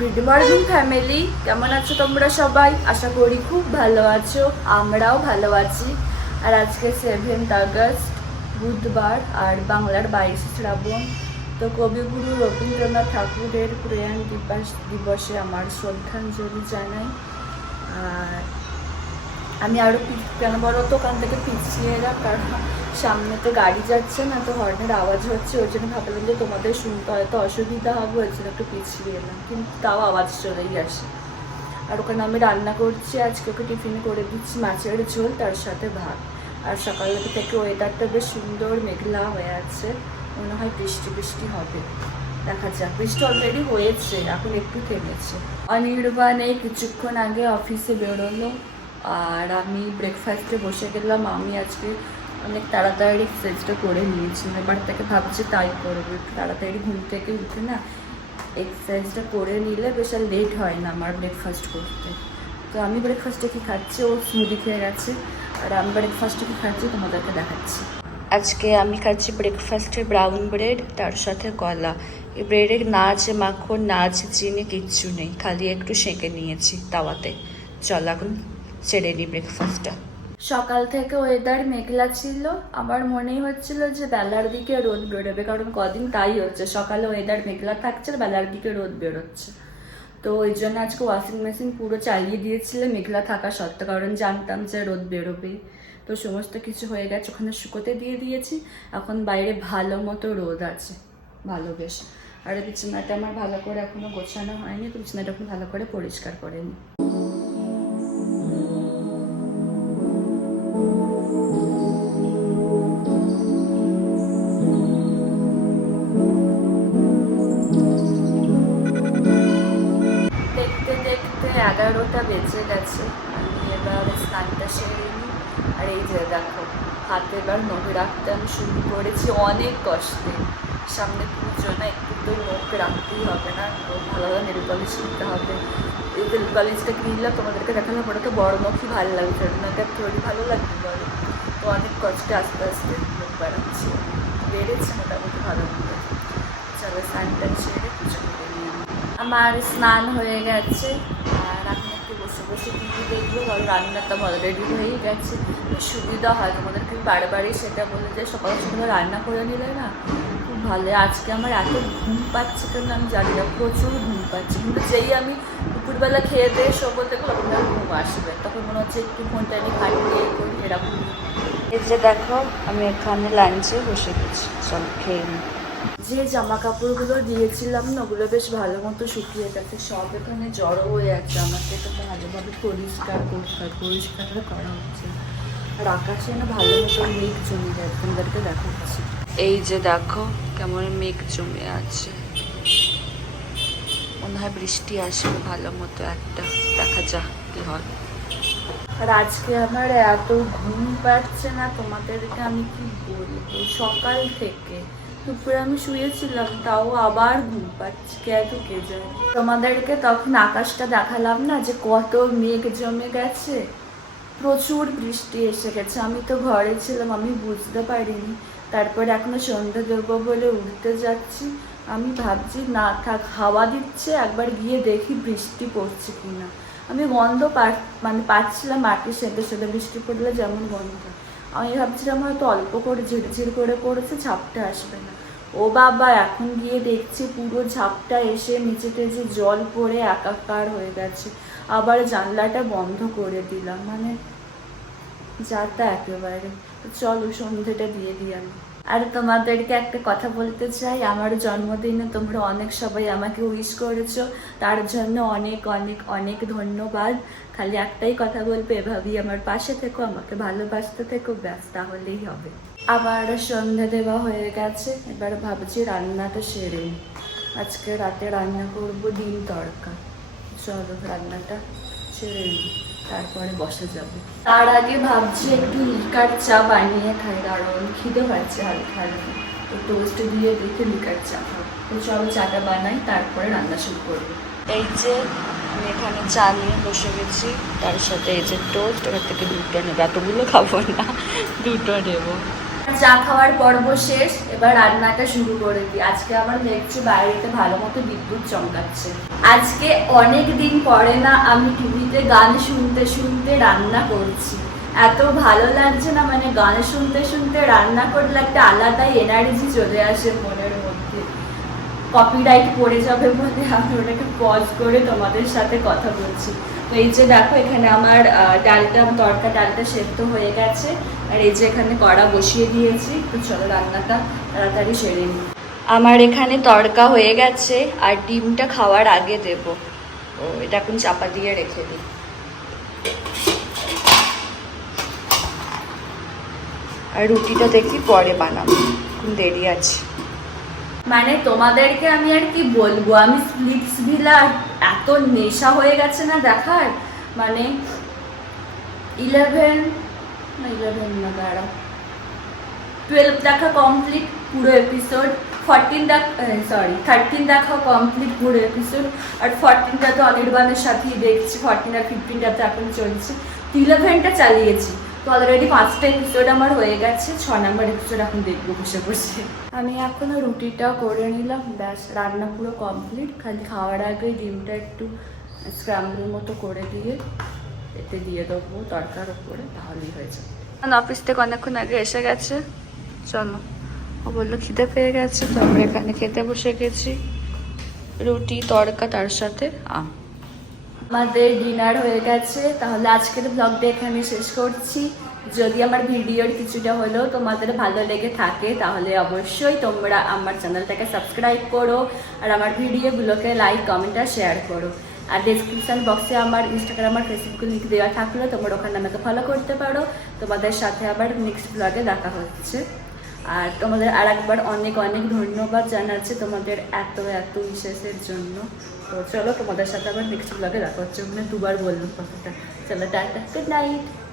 Good morning family কেমন আছো তোমরা সবাই? আশা করি খুব ভালো আছো, আমরাও ভালো আছি। আর আজকে সেভেন্থ আগস্ট বুধবার আর বাংলার বাইশে শ্রাবণ। তো কবিগুরু রবীন্দ্রনাথ ঠাকুরের প্রয়াণ দিবস দিবসে আমার শ্রদ্ধাঞ্জলি জানাই। আর আমি আরও কেন বলো তো, ওখান থেকে পিছিয়ে এলাম কারণ সামনে তো গাড়ি যাচ্ছে না, তো হর্নের আওয়াজ হচ্ছে, ওই জন্য ভাবলাম যে তোমাদের শুনতে হয়তো অসুবিধা হবে, ওই জন্য একটু পিছিয়ে এলাম, কিন্তু তাও আওয়াজ চলেই আসে। আর ওখানে আমি রান্না করছি, আজকে ওকে টিফিন করে দিচ্ছি মাছের ঝোল, তার সাথে ভাত। আর সকাল থেকে ওয়েদারটা বেশ সুন্দর, মেঘলা হয়ে আছে, মনে হয় বৃষ্টি বৃষ্টি হবে। দেখা যাক, বৃষ্টি অলরেডি হয়েছে, এখন একটু থেমেছে। অনির্বাণ কিছুক্ষণ আগে অফিসে বেরোলো। আর আমি ব্রেকফাস্টে বসে গেলাম। আমি আজকে অনেক তাড়াতাড়ি এক্সারসাইজটা করে নিয়েছি। এবার তাকে ভাবছি তাই করব। একটু তাড়াতাড়ি ঘুম থেকে উঠে না এক্সারসাইজটা করে নিলে বেশ লেট হয় না আমার ব্রেকফাস্ট করতে। তো আমি ব্রেকফাস্টে কি খাচ্ছি? ও স্মুদি খেয়ে গেছে। আর আমি ব্রেকফাস্টে কি খাচ্ছি তোমাদেরকে দেখাচ্ছি। আজকে আমি খাচ্ছি ব্রেকফাস্টে ব্রাউন ব্রেড তার সাথে কলা। এই ব্রেডে না আছে মাখন না আছে চিনি কিচ্ছু নেই। খালি একটু সেঁকে নিয়েছি তাওয়াতে। চল এখন ছেড়ে নিই ব্রেকফাস্টটা সকাল থেকে ওয়েদার মেঘলা ছিল। আমার মনেই হচ্ছিল যে বেলার দিকে রোদ বেরোবে, কারণ কদিন তাই হচ্ছে। সকালে ওয়েদার মেঘলা থাকছে, বেলার দিকে রোদ বেরোচ্ছে। তো ওই জন্য আজকে ওয়াশিং মেশিন পুরো চালিয়ে দিয়েছিল, মেঘলা থাকা সত্ত্বেও। কারণ জানতাম যে রোদ বেরোবে তো সমস্ত কিছু হয়ে গেছে, ওখানে শুকোতে দিয়ে দিয়েছি। এখন বাইরে ভালো মতো রোদ আছে। ভালো বেশ। আর বিছানাটা আমার ভালো করে এখনও গোছানো হয়নি, তো বিছানাটা এখন ভালো করে পরিষ্কার করে নিই। এগারোটা বেজে গেছে। আমি এবার স্নানটা সেরে নিই। আর এই যে দেখো, হাতে এবার নখ রাখতে আমি শুরু করেছি অনেক কষ্টে। সামনে পুজো না, একটু তো নখ রাখতেই হবে না ভালো ভালো নেল পলিশ কিনতে হবে। এই নেল পলিশটা কিনলে তোমাদেরকে দেখালে পরে তো বড় নখই ভালো লাগছে। আপনাকে থোড়ি ভালো লাগবে বলো তো অনেক কষ্টে আস্তে আস্তে নখ বাড়াচ্ছি। বেড়েছে মোটামুটি ভালো চলো স্নানটা ছেড়ে পুজো করে। আমার স্নান হয়ে গেছে। বসে টিভি দেখব আর রান্নাটা অলরেডি হয়েই গেছে। সুবিধা হয় তোমাদেরকে, আমি বারবারই সেটা বলে যে সকাল সকাল রান্না করে নিলে না খুব ভালো। আজকে আমার এত ঘুম পাচ্ছে কেন আমি জানি না, প্রচুর ঘুম পাচ্ছে। কিন্তু যেই আমি দুপুরবেলা খেয়ে দিয়ে শোবো দেখো তখন আর ঘুম আসবে। তখন মনে হচ্ছে একটু ফোনটা আমি খাই এই করি, এরকম। এই যে দেখো, আমি এখানে লাঞ্চে বসে গেছি। চল খেয়ে নিই যে জামা কাপড়গুলো দিয়েছিলাম না ওগুলো বেশ ভালো মতো শুকিয়ে গেছে। সব এখানে জড়ো হয়ে আছে। আমাকে তো ভালোভাবে পরিষ্কার পরিষ্কার পরিষ্কার করা হচ্ছে। আর আকাশে না ভালো মতো মেঘ জমে যাচ্ছে তোমাদেরকে দেখাচ্ছি। এই যে দেখো কেমন মেঘ জমে আছে। মনে হয় বৃষ্টি আসবে ভালো মতো একটা। দেখা যাক কি হয়। আর আজকে আমার এত ঘুম পাচ্ছে না তোমাদেরকে আমি কি বলব? সকাল থেকে দুপুরে আমি শুয়েছিলাম, তাও আবার ঘুম পাচ্ছে, কে জানে। তোমাদেরকে তখন আকাশটা দেখালাম না যে কত মেঘ জমে গেছে? প্রচুর বৃষ্টি এসে গেছে। আমি তো ঘরে ছিলাম, আমি বুঝতে পারিনি। তারপর এখনও সন্ধ্যে দেবো বলে উঠতে যাচ্ছি। আমি ভাবছি, না থাক, হাওয়া দিচ্ছে, একবার গিয়ে দেখি বৃষ্টি পড়ছে কিনা। আমি গন্ধ পা মানে পাচ্ছিলাম মাটি সেঁতে সেঁতে বৃষ্টি পড়লে যেমন গন্ধ। আমি ভাবছিলাম হয়তো অল্প করে ঝিরঝির করে পড়েছে, ঝাপটা আসবে না। ও বাবা, এখন গিয়ে দেখছি পুরো ঝাপটা এসে নিচেতে যে জল পড়ে একাকার হয়ে গেছে। আবার জানলাটা বন্ধ করে দিলাম। মানে যাতা একেবারে। চলো, সন্ধেটা দিয়ে দিই আমি। আর তোমাদেরকে একটা কথা বলতে চাই, আমার জন্মদিনে তোমরা অনেক সবাই আমাকে উইশ করেছ, তার জন্য অনেক অনেক অনেক ধন্যবাদ। খালি একটাই কথা বলব, এভাবেই আমার পাশে থেকো, আমাকে ভালোবাসতে থেকো, ব্যাস তাহলেই হবে। আবার সন্ধে দেওয়া হয়ে গেছে, এবার ভাবছি রান্নাটা সেরে আজকে রাতে রান্না করব ডিম তড়কা। চলো রান্নাটা সেরে নিই। তারপরে বসা যাবে। তার আগে ভাবছি একটু লিকার চা বানিয়ে খাই, কারণ খিদে পাচ্ছে হালকা হালকা। তো টোস্ট দিয়ে দেখে লিকার চা তো চলো চাটা বানাই, তারপরে রান্না শুরু করব। এই যে আমি এখানে চা নিয়ে বসে গেছি, তার সাথে এই যে টোস্ট ওখান থেকে দুটো নেব। এতগুলো খাব না, দুটো নেব। চা খাওয়ার পর্ব শেষ, এবার রান্নাটা শুরু করে দিই। আজকে আমার দেখছি বাইরেতে ভালো মতো বিদ্যুৎ চমকাচ্ছে। আজকে অনেক দিন পরে না আমি টিভিতে গান শুনতে শুনতে রান্না করছি। এত ভালো লাগছে না মানে গান শুনতে শুনতে রান্না করলে একটা আলাদাই এনার্জি চলে আসে মনের মধ্যে। কপিরাইট পড়ে যাবে বলে আমি ওটাকে পজ করে তোমাদের সাথে কথা বলছি। তো এই যে দেখো, এখানে আমার ডালটা তরকা ডালটা সেদ্ধ হয়ে গেছে। আর এই যে এখানে কড়া বসিয়ে দিয়েছি। তো চলো রান্নাটা তাড়াতাড়ি সেরে নিই। আমার এখানে তড়কা হয়ে গেছে, আর ডিমটা খাওয়ার আগে দেব। ও, এটা এখন চাপা দিয়ে রেখে দিই। আর রুটিটা দেখি পরে বানাবো। এখন দেরি আছে। মানে তোমাদেরকে আমি আর কি বলব? আমি স্প্লিটস ভিলা এত নেশা হয়ে গেছে না দেখার? মানে ইলেভেন না ইলেভেন না দাঁড়াও টুয়েলভ দেখা কমপ্লিট পুরো এপিসোড ফরটিন দেখা সরি থার্টিন দেখা কমপ্লিট পুরো এপিসোড আর ফরটিনটা তো অনির্বাণের সাথেই দেখছি ফরটিন আর ফিফটিনটা তো এখন চলছে। ইলেভেনটা চালিয়েছি। তো অলরেডি পাঁচটা এপিসোড আমার হয়ে গেছে ছ নম্বর এপিসোড এখন দেখব বসে বসে। আমি এখনও রুটিটা করে নিলাম ব্যাস রান্না পুরো কমপ্লিট খালি খাওয়ার আগে ডিমটা একটু স্ক্রাম্বলের মতো করে দিয়ে এতে দিয়ে দেবো তরকার উপরে তাহলেই হয়ে যাবে। অফিস থেকে অনেকক্ষণ আগে এসে গেছে। চলো ও বলল খিদে পেয়ে গেছে তো আমরা এখানে খেতে বসে গেছি। রুটি তড়কা তার সাথে আম। আমাদের ডিনার হয়ে গেছে। তাহলে আজকের ব্লগটা এখানে শেষ করছি। যদি আমার ভিডিওর কিছুটা হলেও তোমাদের ভালো লেগে থাকে, তাহলে অবশ্যই তোমরা আমার চ্যানেলটাকে সাবস্ক্রাইব করো আর আমার ভিডিওগুলোকে লাইক কমেন্ট আর শেয়ার করো। আর ডিসক্রিপশন বক্সে আমার ইনস্টাগ্রাম আর ফেসবুক লিঙ্ক দেওয়া থাকলে তোমরা ওখানে আমাকে ফলো করতে পারো। তোমাদের সাথে আবার নেক্সট ব্লগে দেখা হচ্ছে। আর তোমাদের আর একবার অনেক অনেক ধন্যবাদ জানাচ্ছি তোমাদের এত এত বিশ্বাসের জন্য। তো চলো তোমাদের সাথে আবার নেক্সট ব্লগে দেখা হচ্ছে। মানে দুবার বললাম কথাটা। চলো, টাটা। Good night